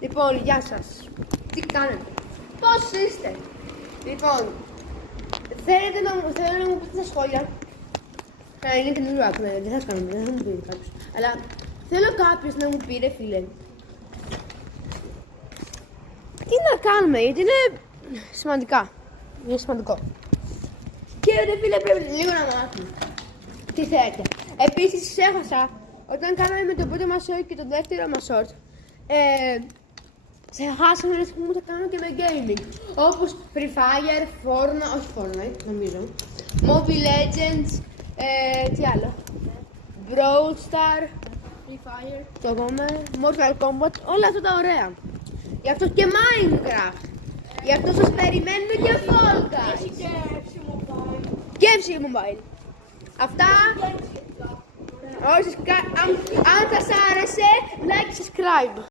Λοιπόν, γεια σας. Τι κάνετε? Πώς είστε? Λοιπόν, θέλω να μου πείτε στα σχόλια. Είναι καινούριο άκου, δεν θα μου πει κάποιος. Αλλά θέλω κάποιος να μου πει, ρε φίλε, τι να κάνουμε, γιατί είναι σημαντικά. Είναι σημαντικό. Και ρε φίλε, πρέπει λίγο να μάθουμε. Τι θέλετε. Επίσης, ξέχασα, όταν κάναμε με το πρώτο μας short και το δεύτερο μας short, ξεχάσαμε να πούμε ότι θα κάνουμε και με gaming. Όπως Free Fire, όχι Fortnite, νομίζω. Mobile Legends, τι άλλο. Brawl Star, Free Fire. το δούμε, Mortal Kombat, όλα αυτά τα ωραία. Γι' αυτό και Minecraft. Γι' αυτό σας περιμένουμε και Fall Guys. Και FC Mobile. Αυτά. Αν σας άρεσε, like, subscribe.